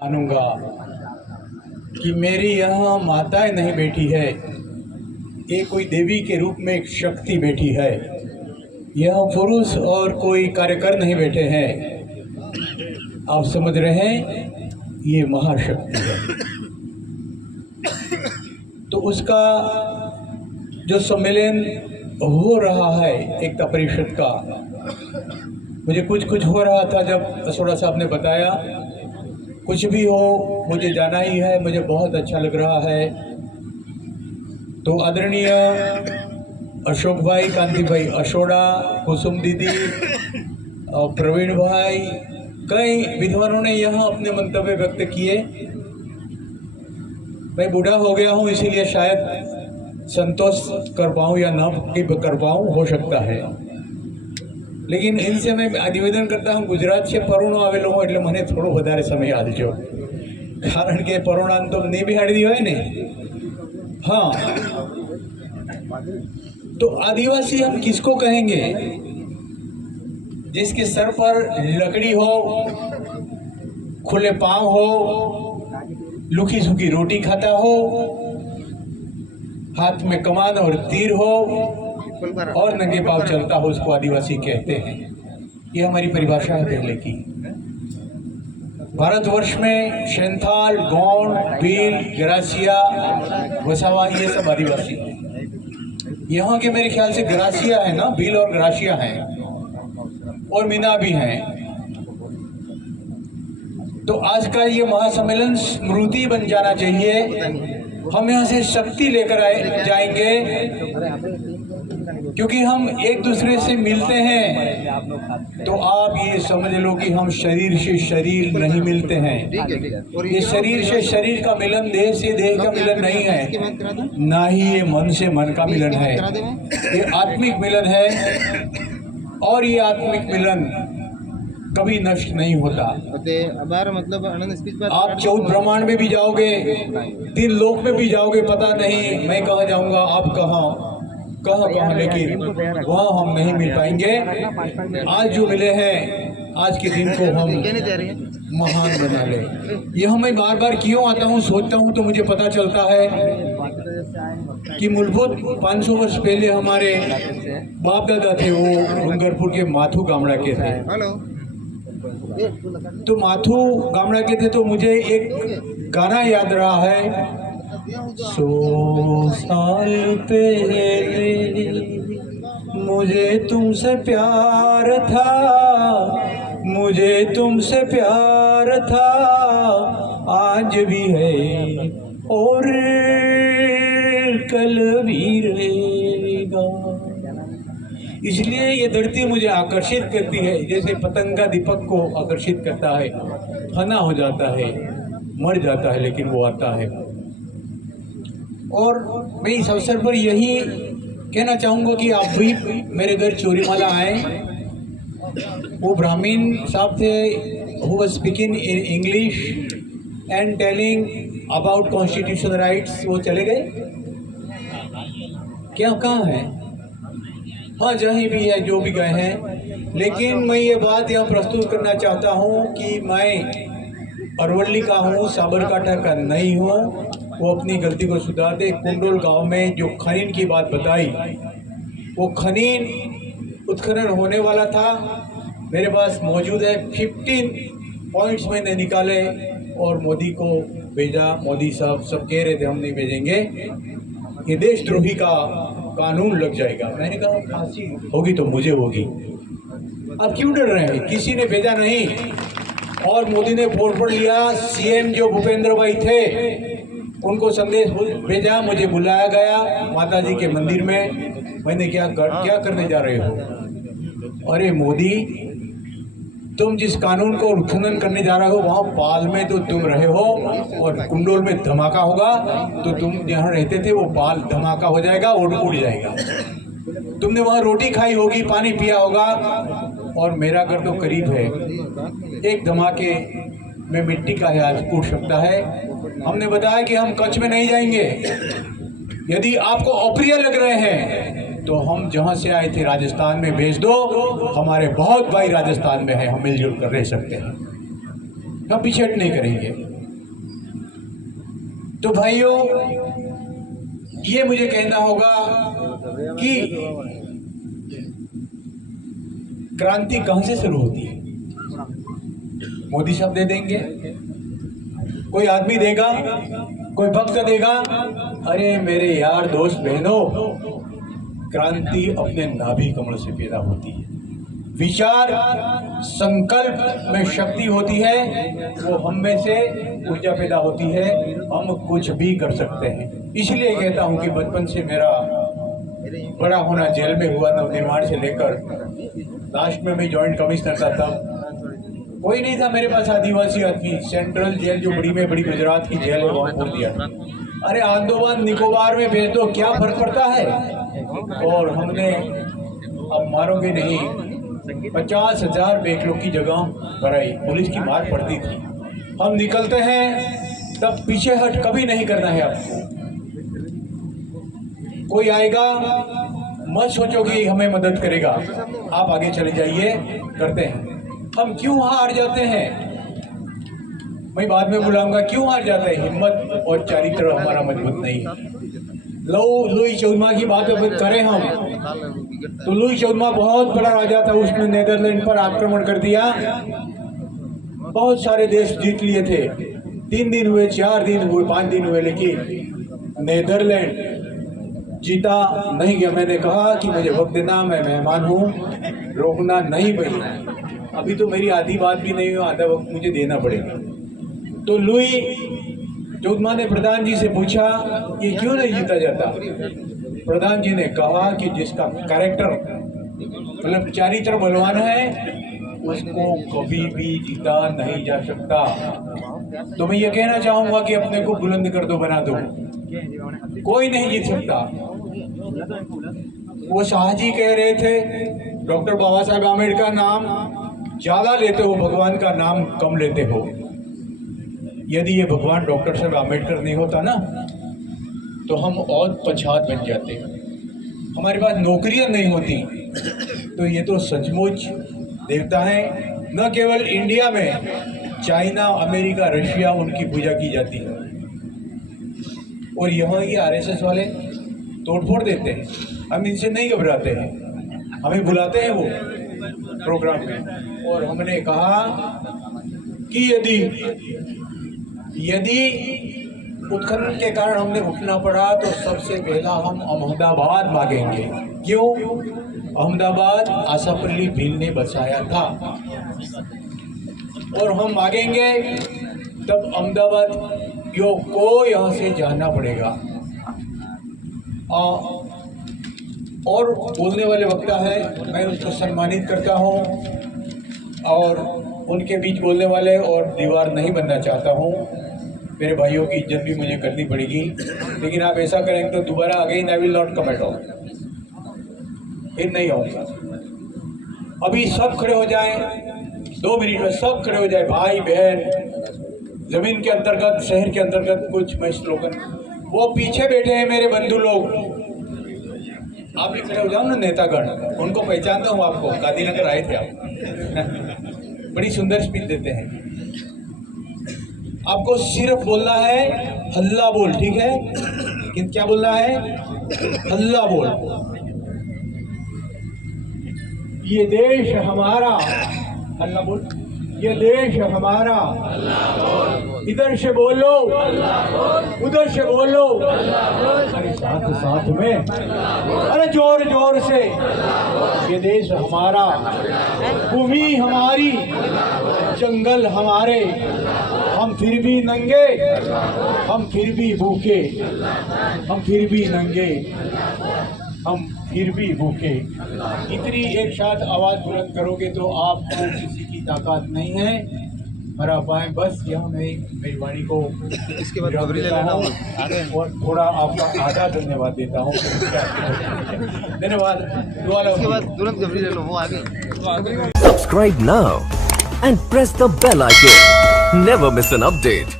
मानूंगा कि मेरी यहाँ माताएं नहीं बैठी है, ये कोई देवी के रूप में एक शक्ति बैठी है। यह पुरुष और कोई कार्यकर नहीं बैठे हैं। आप समझ रहे हैं, ये महाशक्ति है। तो उसका जो सम्मेलन हो रहा है एकता परिषद का, मुझे कुछ हो रहा था जब असोड़ा साहब ने बताया। कुछ भी हो, मुझे जाना ही है, मुझे बहुत अच्छा लग रहा है। तो आदरणीय अशोक भाई, कांति भाई अशोड़ा, कुसुम दीदी और प्रवीण भाई, कई विद्वानों ने यहाँ अपने मंतव्य व्यक्त किए। मैं बूढ़ा हो गया हूँ, इसीलिए शायद संतोष कर पाऊँ या ना कर पाऊँ, हो सकता है। लेकिन इनसे मैं निवेदन करता हूँ, गुजरात से परोणो आवेलो हो એટલે મને થોડો વધારે સમય આપજો, કારણ કે પરોણાને તો નહીં બિહાડી હોય ને। हाँ, तो आदिवासी हम किसको कहेंगे? जिसके सर पर लकड़ी हो, खुले पांव हो, लुकी सूखी रोटी खाता हो, हाथ में कमान और तीर हो और नंगे पांव चलता हो, उसको आदिवासी कहते हैं। ये हमारी परिभाषा है पहले की। भारतवर्ष में शैंथाल, गोंड, भील, ग्रासिया, वसावा, ये सब आदिवासी हैं। यहाँ के मेरे ख्याल से ग्रासिया है ना, भील और ग्रासिया हैं और मीना भी हैं। तो आज का ये महासम्मेलन स्मृति बन जाना चाहिए। हम यहाँ से शक्ति लेकर जाएंगे, क्योंकि हम एक दूसरे से मिलते हैं। तो आप ये समझ लो कि हम शरीर से शरीर नहीं मिलते हैं। ये शरीर से शरीर का मिलन, देह से देह का मिलन नहीं है, ना ही ये मन से मन का मिलन है। ये आत्मिक मिलन है और ये आत्मिक मिलन कभी नष्ट नहीं होता। आप 14 ब्रह्मांड में भी जाओगे, 3 लोक में भी जाओगे, पता नहीं मैं कहाँ जाऊंगा, आप कहाँ, लेकिन वहाँ हम नहीं मिल पाएंगे। आज जो मिले हैं, आज के दिन को हम महान बना ले। यह मैं बार बार क्यों आता हूँ, सोचता हूँ तो मुझे पता चलता है कि मूलभूत 500 वर्ष पहले हमारे बाप दादा थे, वो डूंगरपुर के माथू गामड़ा के थे। तो माथू गामड़ा के थे, तो मुझे एक गाना याद रहा है, 100 साल पहले मुझे तुमसे प्यार था, मुझे तुमसे प्यार था, आज भी है और कल भी रहेगा। इसलिए ये धरती मुझे आकर्षित करती है, जैसे पतंग का दीपक को आकर्षित करता है। फना हो जाता है, मर जाता है, लेकिन वो आता है। और मैं इस अवसर पर यही कहना चाहूँगा कि आप भी मेरे घर चोरीमाला आए। वो ब्राह्मण साहब थे, who was speaking in English and telling about constitutional rights, वो चले गए क्या? कहाँ है? हाँ, जहीं भी है, जो भी गए हैं। लेकिन मैं ये बात यहाँ प्रस्तुत करना चाहता हूँ कि मैं अरवल्ली का हूँ, साबरकांठा का नहीं हूँ। वो अपनी गलती को सुधार दे। कुंडोल गांव में जो खनन की बात बताई, वो खनन उत्खनन होने वाला था, मेरे पास मौजूद है। 15 पॉइंट्स मैंने निकाले और मोदी को भेजा। मोदी साहब सब कह रहे थे हम नहीं भेजेंगे, ये देशद्रोही का कानून लग जाएगा। मैंने कहा फांसी होगी तो मुझे होगी, आप क्यों डर रहे हैं? किसी ने भेजा नहीं और मोदी ने फॉरवर्ड लिया। सीएम जो भूपेंद्र भाई थे, उनको संदेश भेजा, मुझे बुलाया गया माताजी के मंदिर में। मैंने क्या करने जा रहे हो? अरे मोदी, तुम जिस कानून को उत्खनन करने जा रहे हो, वहाँ पाल में तो तुम रहे हो और कुंडोल में धमाका होगा, तो तुम जहाँ रहते थे वो पाल धमाका हो जाएगा और उड़ जाएगा। तुमने वहाँ रोटी खाई होगी, पानी पिया होगा, और मेरा घर तो करीब है, एक धमाके में मिट्टी का आज उड़ सकता है। हमने बताया कि हम कच्छ में नहीं जाएंगे। यदि आपको अप्रिय लग रहे हैं तो हम जहाँ से आए थे राजस्थान में भेज दो, हमारे बहुत भाई राजस्थान में है, हम मिलजुल कर रह सकते हैं, हम पीछे नहीं करेंगे। तो भाइयों, ये मुझे कहना होगा कि क्रांति कहां से शुरू होती है? मोदी साहब दे देंगे, कोई आदमी देगा, कोई भक्त देगा? अरे मेरे यार दोस्त बहनों, क्रांति अपने नाभि कमल से पैदा होती है। विचार संकल्प में शक्ति होती है, वो हम में से ऊर्जा पैदा होती है, हम कुछ भी कर सकते हैं। इसलिए कहता हूं कि बचपन से मेरा बड़ा होना जेल में हुआ, नवनिर्माण से लेकर लास्ट में मैं जॉइंट कमिश्नर था, तब कोई नहीं था मेरे पास आदिवासी आदमी। सेंट्रल जेल जो बड़ी में बड़ी गुजरात की जेल है वहां खोल दिया। अरे अंडमान निकोबार में भेज दो, क्या फर्क पड़ता है? और हमने अब मारोगे नहीं 50,000 बेकलों की जगह बनाई, पुलिस की मार पड़ती थी। हम निकलते हैं तब पीछे हट कभी नहीं करना है आपको। कोई आएगा मत सोचो कि हमें मदद करेगा, आप आगे चले जाइए, करते हैं। हम क्यों हार जाते हैं? मैं बाद में बुलाऊंगा क्यों हार जाते हैं। हिम्मत और चरित्र हमारा मजबूत नहीं है। लुई 14वां की बात करें हम, तो लुई 14वां बहुत बड़ा राजा था, उसने नीदरलैंड पर आक्रमण कर दिया, बहुत सारे देश जीत लिए थे। 3 दिन हुए, 4 दिन हुए, 5 दिन हुए, लेकिन नीदरलैंड जीता नहीं गया। मैंने कहा कि मुझे वक्त देना, मैं मेहमान हूँ, रोकना नहीं पड़ेगा। अभी तो मेरी आधी बात भी नहीं हुई, आधा वक्त मुझे देना पड़ेगा। तो लुई 14वां ने प्रधान जी से पूछा ये क्यों नहीं जीता जाता? प्रधान जी ने कहा कि जिसका कैरेक्टर मतलब चरित्र बलवान है उसको कभी भी जीता नहीं जा सकता। तो मैं ये कहना चाहूंगा कि अपने को बुलंद कर दो, बना दो, कोई नहीं जीत सकता। वो शाह जी कह रहे थे डॉक्टर बाबा साहब आम्बेडकर नाम ज्यादा लेते हो, भगवान का नाम कम लेते हो। यदि ये भगवान डॉक्टर साहब आम्बेडकर नहीं होता ना तो हम और पछात बन जाते, हमारे पास नौकरियां नहीं होती। तो ये तो सचमुच देवता है। न केवल इंडिया में, चाइना, अमेरिका, रशिया उनकी पूजा की जाती है, और यहाँ ये आरएसएस वाले तोड़फोड़ देते हैं। हम इनसे नहीं घबराते हैं, हमें बुलाते हैं वो प्रोग्राम में, और हमने कहा कि यदि उत्खनन के कारण हमने उठना पड़ा तो सबसे पहला हम अहमदाबाद मांगेंगे। क्यों? अहमदाबाद आशापल्ली भील ने बसाया था, और हम मांगेंगे तब अहमदाबाद को यहाँ से जाना पड़ेगा। और बोलने वाले वक्ता है, मैं उसको सम्मानित करता हूँ, और उनके बीच बोलने वाले और दीवार नहीं बनना चाहता हूँ। मेरे भाइयों की इज्जत भी मुझे करनी पड़ेगी, लेकिन आप ऐसा करेंगे तो दोबारा again I will not come at all, फिर नहीं आऊँगा। अभी सब खड़े हो जाएं, 2 मिनट में सब खड़े हो जाए, भाई बहन, जमीन के अंतर्गत, शहर के अंतर्गत कुछ मैं स्लोगन। वो पीछे बैठे हैं मेरे बंधु लोग, आप भी खड़े हो जाओ ना, नेतागण, उनको पहचानता हूँ, आपको गांधीनगर आए थे आप, बड़ी सुंदर स्पीच देते हैं। आपको सिर्फ बोलना है हल्ला बोल, ठीक है? कि क्या बोलना है? हल्ला बोल। ये देश हमारा, हल्ला बोल, ये देश हमारा, इधर से बोलो, उधर से बोलो, अरे साथ साथ में, अरे जोर जोर से। ये देश हमारा, भूमि हमारी, जंगल हमारे, हम फिर भी नंगे, हम फिर भी भूखे, हम फिर भी नंगे, हम फिर भी भूखे। इतनी एक साथ आवाज बुलंद करोगे तो आपको किसी की ताकत नहीं है हरा पाए। बस यहाँ मैं मेरी वाणी को इसके बाद खबरी ले लेना और थोड़ा आपका आधा धन्यवाद देता हूँ। धन्यवाद। इसके बाद तुरंत खबरी ले लो, वो आगे। Subscribe now and press the bell icon. Never miss an update.